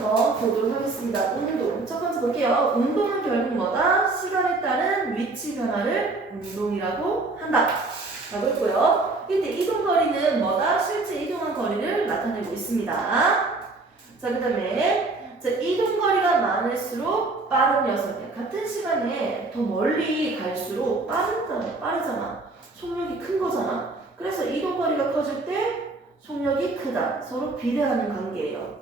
한번 보도록 하겠습니다. 운동. 첫 번째 볼게요. 운동은 결국 뭐다? 시간에 따른 위치 변화를 운동이라고 한다. 라고 했고요. 이때 이동거리는 뭐다? 실제 이동한 거리를 나타내고 있습니다. 자, 그 다음에 이동거리가 많을수록 빠른 녀석이야. 같은 시간에 더 멀리 갈수록 빠르잖아. 속력이 큰 거잖아. 그래서 이동거리가 커질 때 속력이 크다. 서로 비례하는 관계예요.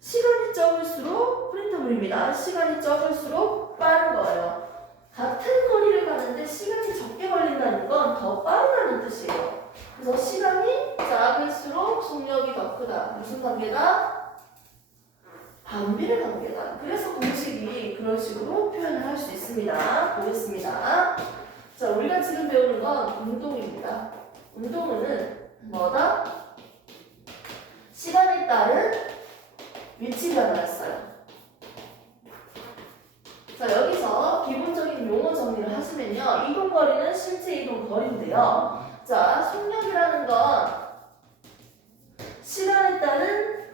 시간이 적을수록 프린터블입니다. 시간이 적을수록 빠른 거예요. 같은 거리를 가는데 시간이 적게 걸린다는 건 더 빠르다는 뜻이에요. 그래서 시간이 작을수록 속력이 더 크다. 무슨 관계다? 반비례 관계다. 그래서 공식이 그런 식으로 표현을 할 수 있습니다. 보겠습니다. 자, 우리가 지금 배우는 건 운동입니다. 운동은 뭐다? 시간에 따른 위치 변화였어요. 자, 여기서 기본적인 용어 정리를 하시면요. 이동거리는 실제 이동거리인데요. 자, 속력이라는 건 시간에 따른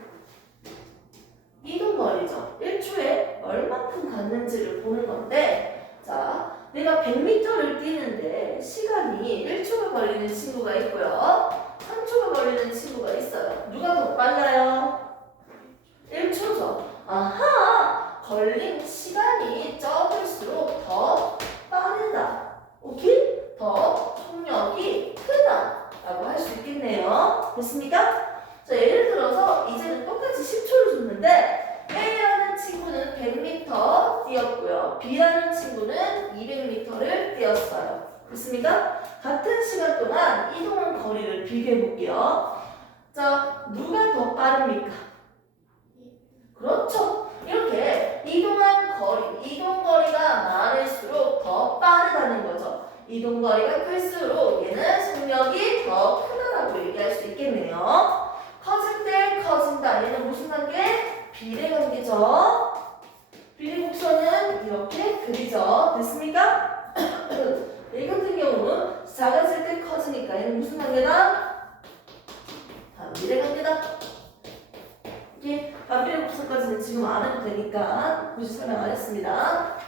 이동거리죠. 1초에 얼마큼 갔는지를 보는 건데, 자, 내가 100m를 뛰는데 시간이 1초가 걸리는 친구가 있고요. 3초가 걸리는 친구가 있어요. 누가 더 빨라요? 1초죠. 아하! 걸린 시간이 적을수록 더 빠르다. 오케이? 더 속력이 크다. 라고 할 수 있겠네요. 됐습니까? 자, 예를 들어서 이제는 똑같이 10초를 줬는데 A라는 친구는 100m 뛰었고요. B라는 친구는 200m를 뛰었어요. 됐습니까? 같은 시간 동안 이동한 거리를 비교해 볼게요. 자, 누가 더 빠릅니까? 그렇죠. 이렇게 이동한 거리, 이동거리가 많을수록 더 빠르다는 거죠. 이동거리가 클수록 얘는 속력이 더 크다라고 얘기할 수 있겠네요. 커질 때 커진다. 얘는 무슨 관계? 비례관계죠. 비례곡선은 이렇게 그리죠. 됐습니까? 이 같은 경우는 작아질 때 커지니까 얘는 무슨 관계다? 반비례관계다. 이게 반비례 곡선까지는 지금 안 해도 되니까 굳이 설명 안 했습니다.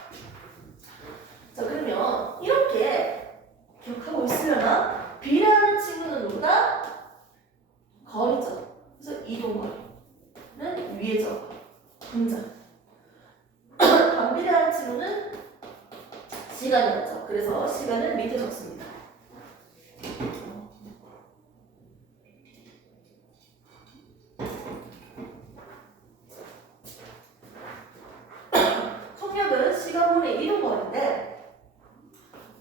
자, 그러면 이렇게 기억하고 있으려나? B라는 친구는 누구다? 거리죠. 그래서 이동거리는 위에 적어. 분자. 반비례하는 친구는 시간이었죠. 그래서 시간은 밑에 적습니다. 속력은 시간분의 이동거리인데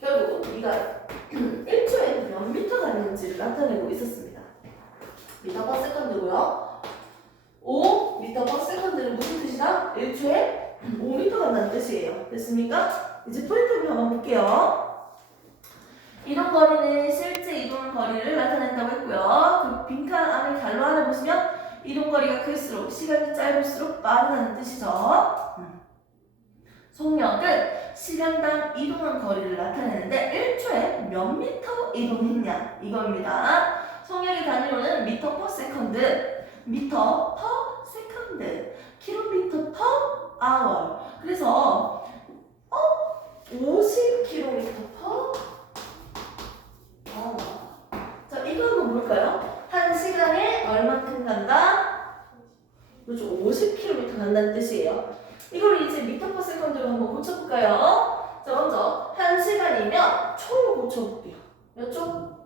결국 우리가 1초에 몇 미터 갔는지를 나타내고 있었습니다. 미터 퍼 세컨드고요. 5 미터 퍼 세컨드는 무슨 뜻이다? 1초에 5미터 간다는 뜻이에요. 됐습니까? 이제 프린트를 한번 볼게요. 이동거리는 실제 이동 거리를 나타낸다고 했고요. 그 빈칸 안에 달로 하나 보시면 이동거리가 클수록 시간이 짧을수록 빠르다는 뜻이죠. 속력은 시간당 이동한 거리를 나타내는데 1초에 몇 미터 이동했냐 이겁니다. 속력의 단위로는 미터 퍼 세컨드, 미터 퍼 세컨드, 킬로미터 퍼 아워. 그래서 50km 퍼 아워. 자, 이거 한번 볼까요? 한 시간에 얼마큼 간다? 그렇죠. 50km 간다는 뜻이에요. 이걸 이제 미터 퍼 세컨드로 한번 고쳐볼까요? 자, 먼저 한 시간이면 초로 고쳐볼게요. 몇 초?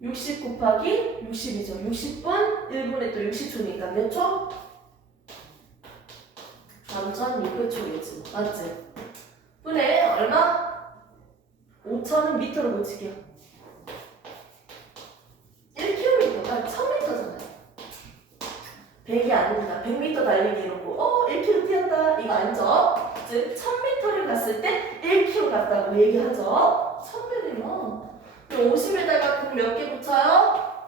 60 곱하기 60이죠. 60분, 1분에 또 60초니까 몇 초? 3600초겠지. 맞지? 분에 얼마? 5000은 미터로 고칠게요. 1km가 1000m잖아요. 100이 아닙니다. 100m 달리기 이러고 1km 뛰었다 이거 아니죠? 즉 1000m를 갔을 때 1km 갔다고 얘기하죠. 1000배면 50에다가 몇 개 붙여요?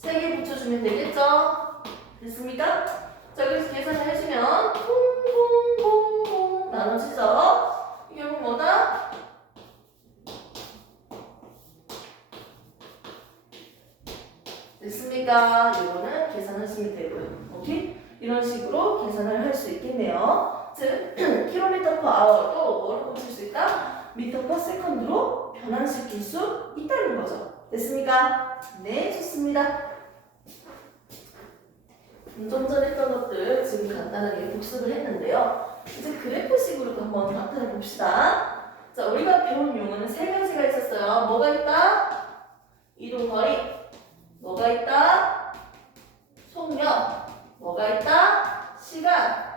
3개 붙여주면 되겠죠? 됐습니까? 자, 그래서 계산을 해주면 0,000 나눠지죠? 이게 결국 뭐다? 됐습니까? 이거는 계산하시면 되고요. 오케이? 이런 식으로 계산을 할 수 있겠네요. 즉 킬로미터 per hour도 뭐로 고칠 수 있다? 미터 per second로 변환시킬 수 있다는 거죠. 됐습니까? 네, 좋습니다. 좀 전에 했던 것들 지금 간단하게 복습을 했는데요. 이제 그래프식으로도 한번 나타내 봅시다. 자, 우리가 배운 용어는 세 가지가 있었어요. 뭐가 있다? 이동거리. 뭐가 있다? 속력. 뭐가 있다? 시간.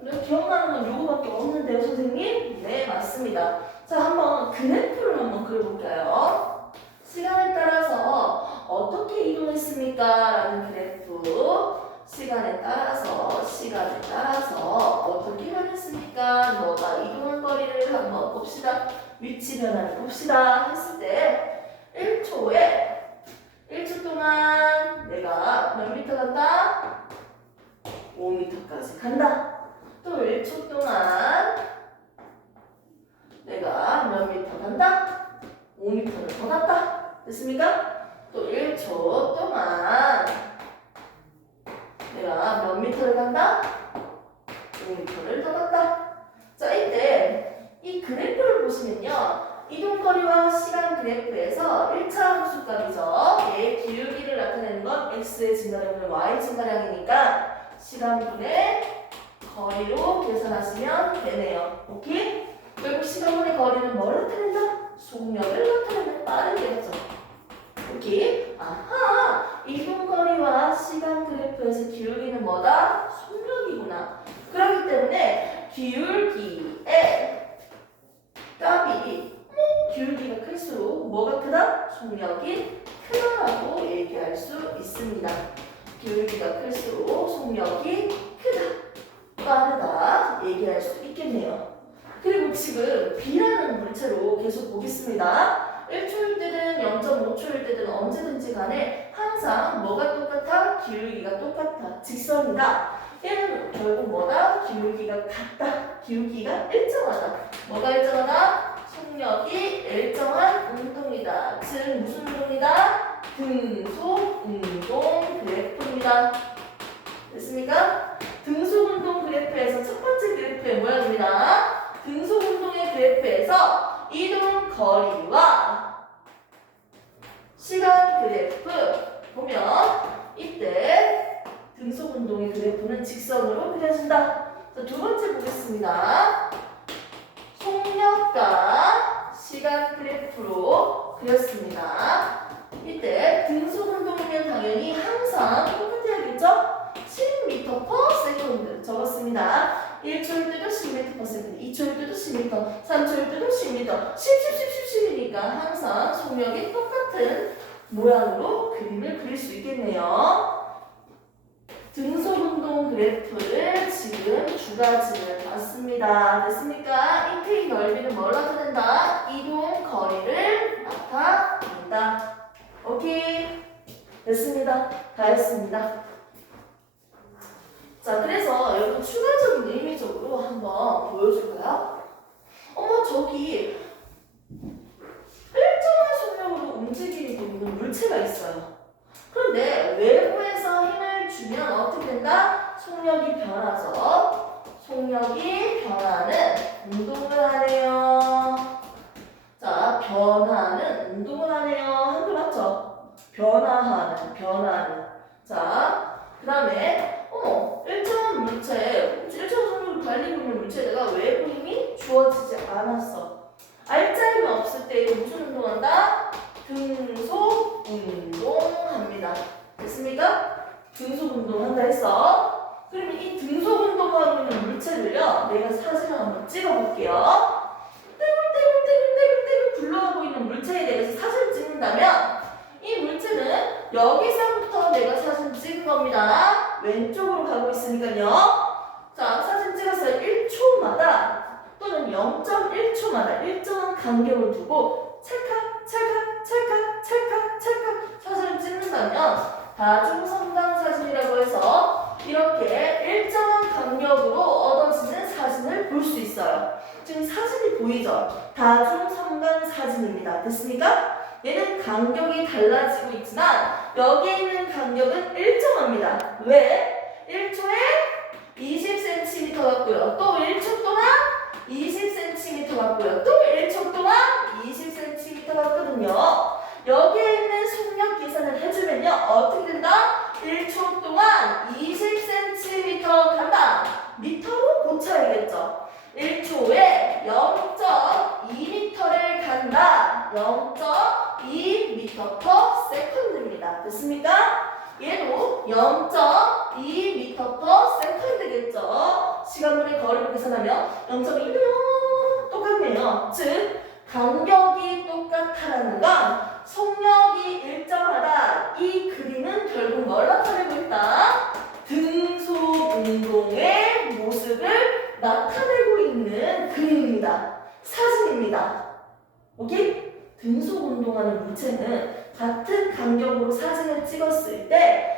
우리가 기억나는 건 요거밖에 없는데요, 선생님? 네, 맞습니다. 자, 한번 그래프를 한번 그려볼까요? 시간에 따라서 어떻게 이동했습니까? 라는 그래프. 시간에 따라서 어떻게 변했습니까? 너가 이동한 거리를 한번 봅시다. 위치 변화를 봅시다. 했을 때 1초 동안 내가 몇 미터 간다? 5미터까지 간다. 또 1초 동안 내가 몇 미터 간다? 5미터를 더 갔다. 됐습니까? 또 1초 동안 내가 몇 미터를 간다? 5미터를 더 갔다. 자, 이때 이 그래프를 보시면요. 이동거리와 시간 그래프에서 1차 함수값이죠. 얘의 기울기를 나타내는 건 x의 증가량은 y 증가량이니까 시간분의 거리로 계산하시면 되네요. 오케이? 결국 시간분의 거리는 뭘 나타낸다? 속력을 나타내는 빠르게였죠. 오케이? 아하! 이동거리와 시간 그래프에서 기울기는 뭐다? 속력이구나. 그렇기 때문에 기울기의 값이 기울기가 클수록 뭐가 크다? 속력이 크다라고 얘기할 수 있습니다. 기울기가 클수록 속력이 크다, 빠르다 얘기할 수 있겠네요. 그리고 지금 B라는 물체로 계속 보겠습니다. 1초일 때든 0.5초일 때든 언제든지 간에 항상 뭐가 똑같아? 기울기가 똑같아. 직선이다. 얘는 결국 뭐다? 기울기가 같다. 기울기가 일정하다. 뭐가 일정하다? 속력이 일정한 운동이다. 즉 무슨 운동이다? 등속 운동 그래프입니다. 됐습니까? 등속 운동 그래프에서 첫 번째 그래프의 모양입니다. 등속 운동의 그래프에서 이동 거리와 시간 그래프 보면 이때 등속 운동의 그래프는 직선으로 그려진다. 자, 두 번째 보겠습니다. 속력과 시간 그래프로 그렸습니다. 이때 등속 운동이면 당연히 항상 똑같아야겠죠? 10m/s 적었습니다. 1초일 때도 10m/s, 2초일 때도 10m, 3초일 때도 10m, 10이니까 항상 속력이 똑같은 모양으로 그림을 그릴 수 있겠네요. 등속 운동 그래프를 지금 두 가지를 봤습니다. 됐습니까? 이 K 넓이는 뭘 나타낸다? 이동 거리를 나타낸다. 오케이? 됐습니다. 다 했습니다. 자, 그래서 여러분 추가적인 의미적으로 한번 보여줄까요? 어머, 저기 일정한 속력으로 움직이고 있는 물체가 있어요. 그런데 외부에서 힘을 주면 어떻게 된다? 속력이 변하죠. 속력이 변하는 운동을 하네요. 자, 변하는 운동을 하네요. 한글 맞죠? 변하는. 자, 그 다음에 일정한 물체, 일정한 속력을 달리고 있는 물체에다가 외부 힘이 주어지지 않았어. 알짜임이 없을 때 이거 무슨 운동한다? 등속 운동합니다. 됐습니까? 등속 운동한다 했어. 그러면 이 등속 운동하고 있는 물체를요, 내가 사진을 한번 찍어볼게요. 떼굴떼굴 굴러가고 있는 물체에 대해서 사진 찍는다면 이 물체는 여기서부터 내가 사진 찍은 겁니다. 왼쪽으로 가고 있으니까요. 자, 사진 찍었어요. 1초마다 또는 0.1초마다 일정한 간격을 두고 찰칵 사진을 찍는다면 다중성당 사진이라고 해서 이렇게 일정한 간격으로 얻어지는 사진을 볼 수 있어요. 지금 사진이 보이죠? 다중성당 사진입니다. 됐습니까? 얘는 간격이 달라지고 있지만 여기에 있는 간격은 일정합니다. 왜? 1초에 20cm 같고요. 또 1초 동안 20cm 같고요. 또 1초 동안 20cm 같거든요. 여기에 있는 속력 계산을 해주면요. 어떻게 된다? 1초 동안 20cm 간다. 미터로 고쳐야겠죠. 1초에 0.2m를 간다. 0.2m/s입니다. 됐습니까? 얘도 0.2m/s겠죠. 시간분의 거리를 계산하면 0.2면 똑같네요. 즉 간격이 똑같다라는 건 속력이 일정하다. 이 그림은 결국 뭘 나타내고 있다? 등속 운동의 모습을 나타내고 있는 그림입니다. 사진입니다. 오케이? 등속 운동하는 물체는 같은 간격으로 사진을 찍었을 때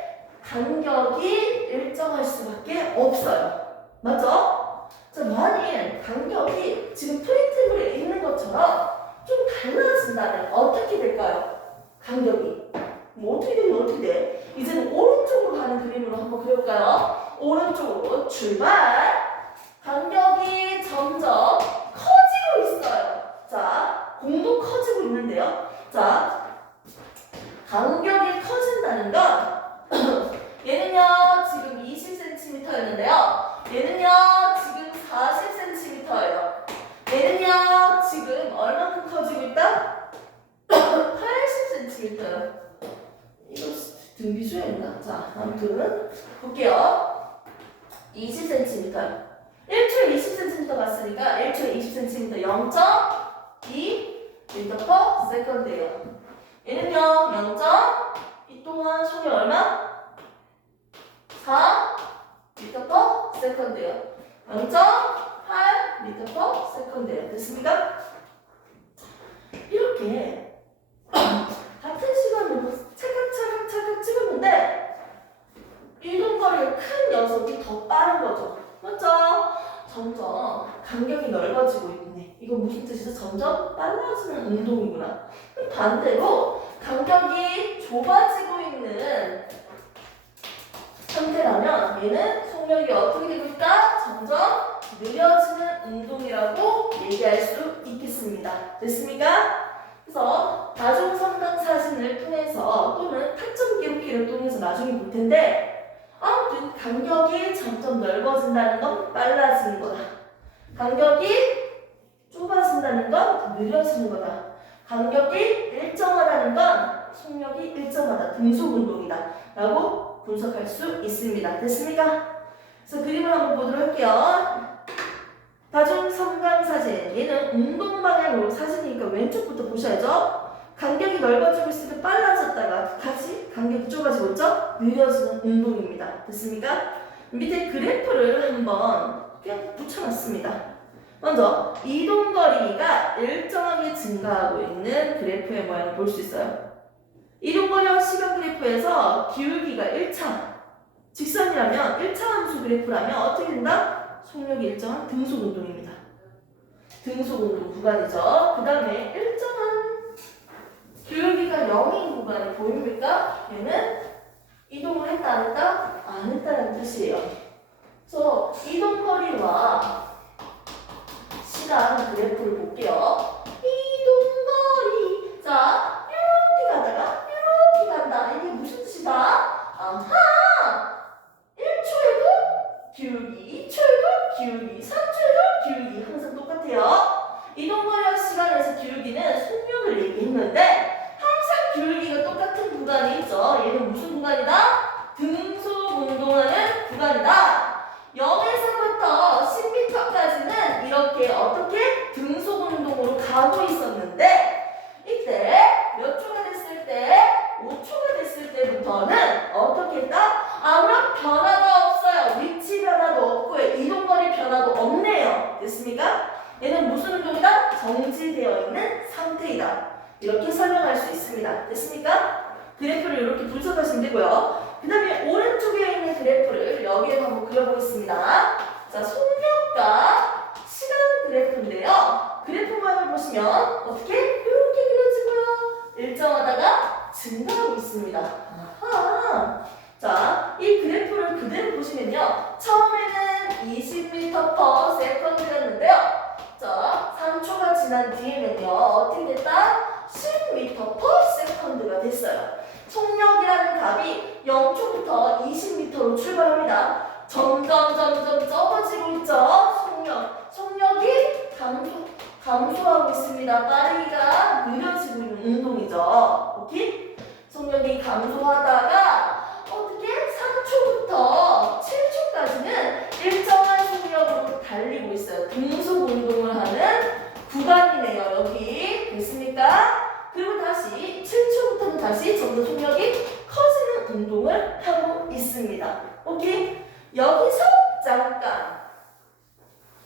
간격이 일정할 수밖에 없어요. 맞죠? 자, 만일 간격이 지금 프린트물에 있는 것처럼 좀 달라진다면 어떻게 될까요? 간격이. 뭐 어떻게 되면 어떻게 돼? 이제는 오른쪽으로 가는 그림으로 한번 그려볼까요? 오른쪽으로 출발! 간격이 점점 커지고 있어요. 자, 공도 커지고 있는데요. 자, 간격이 커진다는 건 얘는요 지금 20cm였는데요. 얘는요 지금 40cm예요. 얘는요 지금 얼마큼 커지고 있다? 80cm예요. 이거 등비수였나? 자, 아무튼 볼게요. 20cm. 1초에 20cm 갔으니까 1초에 20cm 0.2m/s예요. 얘는요 0.2 동안 속이 얼마? 4m/s예요. 0.8m/s예요. 됐습니까? 이렇게 같은 시간으로 차각차각 찍었는데 이동거리가 큰 녀석이 더 빠른 거죠. 맞죠? 점점 간격이 넓어지고 있네. 이거 무슨 뜻이죠? 점점 빨라지는 운동이구나. 반대로 간격이 좁아지고 있는 상태라면 얘는 속력이 어떻게 되고 있다? 점점 느려지는 운동이라고 얘기할 수 있겠습니다. 됐습니까? 그래서 나중성당 사진을 통해서 또는 타점 기록기를 통해서 나중에 볼 텐데 아무튼 간격이 점점 넓어진다는 건 빨라지는 거다. 간격이 좁아진다는 건 느려지는 거다. 간격이 일정하다는 건 속력이 일정하다. 등속 운동이다. 라고 분석할 수 있습니다. 됐습니까? 그래서 그림을 한번 보도록 할게요. 다중성강 사진. 얘는 운동 방향으로 사진이니까 왼쪽부터 보셔야죠. 간격이 넓어지고 있을 때 빨라졌다가 다시 간격이 좁아지고 있죠? 느려지는 운동입니다. 됐습니까? 밑에 그래프를 한번 그냥 붙여놨습니다. 먼저 이동거리가 일정하게 증가하고 있는 그래프의 모양을 볼 수 있어요. 이동거리와 시간 그래프에서 기울기가 1차 직선이라면 1차 함수 그래프라면 어떻게 된다? 속력이 일정한 등속 운동입니다. 등속 운동 구간이죠. 그 다음에 일정한 기울기가 0인 구간이 보입니까? 얘는 이동을 했다 안 했다? 안 했다는 뜻이에요. 그래서 이동거리와 시간 그래프를 볼게요. 이동거리. 자, 이렇게 가다가 이렇게 간다. 이게 무슨 뜻이다? 아하! 1초에도 기울기, 2초에도 기울기, 3초에도 기울기 항상 똑같아요. 이동거리와 시간에서 기울기는 속력을 얘기했는데 항상 기울기가 똑같은 구간이 있죠. 얘는 무슨 구간이다? 등속 운동하는 구간이다. 0에서부터 10m까지는 이렇게 어떻게 등속 운동으로 가고 있었는데 이때 몇 초가 됐을 때 5초가 됐을 때부터는 어떻게 했다? 아무런 변화가 없어요. 위치 변화도 없고요. 이동거리 변화도 없네요. 됐습니까? 얘는 무슨 운동이다? 정지되어 있는 상태이다. 이렇게 설명할 수 있습니다. 됐습니까? 그래프를 이렇게 분석하시면 되고요. 그 다음에 오른쪽에 있는 그래프를 여기에 한번 그려보겠습니다. 자, 속력과 시간 그래프인데요. 그래프 모양을 보시면 어떻게? 이렇게 그려지고요. 일정하다가 증가하고 있습니다. 아하. 자, 이 그래프를 그대로 보시면 출발합니다. 점점 적어지고 있죠. 속력이 감소하고 있습니다. 빠르기가 느려지고 있는 운동이죠. 오케이? 속력이 감소하다가 어떻게 3초부터 7초까지는 일정한 속력으로 달리고 있어요. 등속 운동을 하는 구간이네요. 여기 됐습니까? 그리고 다시 7초부터는 다시 점점 속력이 커지는 운동을 하고 있습니다. 오케이? 여기서 잠깐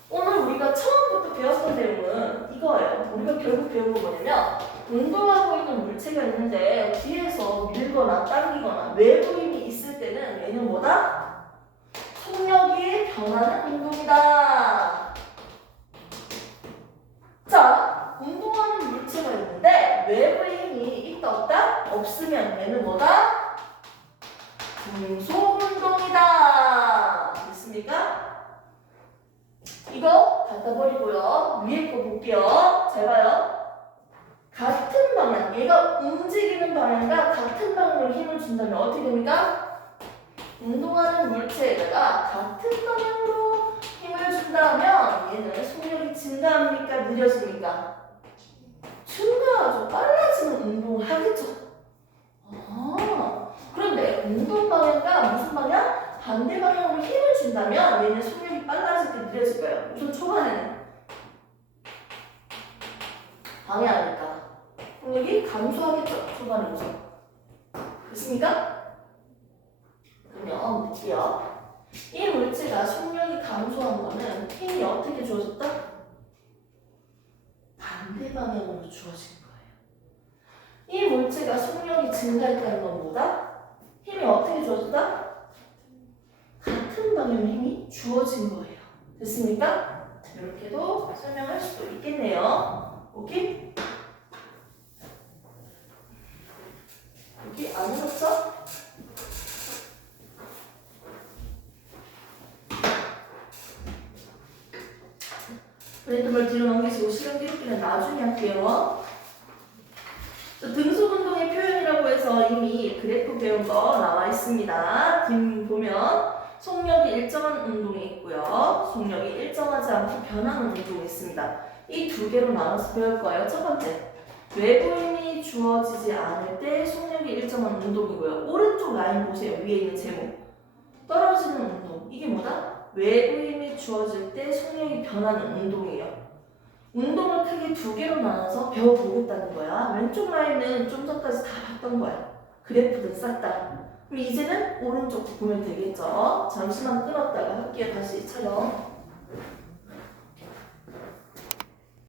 오늘 우리가 처음부터 배웠던 내용은 이거예요. 우리가 결국 배운 거 뭐냐면 운동하고 있는 물체가 있는데 뒤에서 밀거나 당기거나 외부 힘이 있을 때는 얘는 뭐다? 속력이 변하는 운동이다. 자, 운동하는 물체가 있는데 외부의 힘이 있다 없다? 없으면 얘는 뭐다? 등속 운동이다. 됐습니까? 이거 갖다 버리고요. 위에 거 볼게요. 잘 봐요. 같은 방향, 얘가 움직이는 방향과 같은 방향으로 힘을 준다면 어떻게 됩니까? 운동하는 물체에다가 같은 방향으로 힘을 준다면 얘는 속력이 증가합니까? 느려집니까? 증가하죠. 빨라지는 운동을 하겠죠. 그런데 운동 방향과 무슨 방향? 반대 방향으로 힘을 준다면 얘는 속력이 빨라질 때 느려질 거예요. 우선 초반에는 방해하니까 속력이 감소하겠죠. 초반에 우선. 됐습니까? 그러면 볼게요. 이 물체가 속력이 감소한 거는 힘이 어떻게 주어졌다? 반대 방향으로 주어진 거예요. 이 물체가 속력이 증가했다는 건 뭐다? 힘이 어떻게 주어졌다? 같은 방향의 힘이 주어진 거예요. 됐습니까? 이렇게도 설명할 수도 있겠네요. 오케이? 여기 안 오셨죠? 브레이크를 뒤로 넘기시고 시간 기록기는 나중에 할게요. 등속 운동의 표현이라고 해서 이미 그래프 배운 거 나와 있습니다. 뒷 보면 속력이 일정한 운동이 있고요. 속력이 일정하지 않고 변하는 운동이 있습니다. 이 두 개로 나눠서 배울 거예요. 첫 번째, 외부 힘이 주어지지 않을 때 속력이 일정한 운동이고요. 오른쪽 라인 보세요. 위에 있는 제목. 떨어지는 운동. 이게 뭐다? 외부 힘이 주어질 때 속력이 변하는 운동이에요. 운동을 크게 두 개로 나눠서 배워보겠다는 거야. 왼쪽 라인은 좀 전까지 다 봤던 거야. 그래프들 싹 다. 그럼 이제는 오른쪽 보면 되겠죠? 잠시만 끊었다가 할게요. 다시 촬영.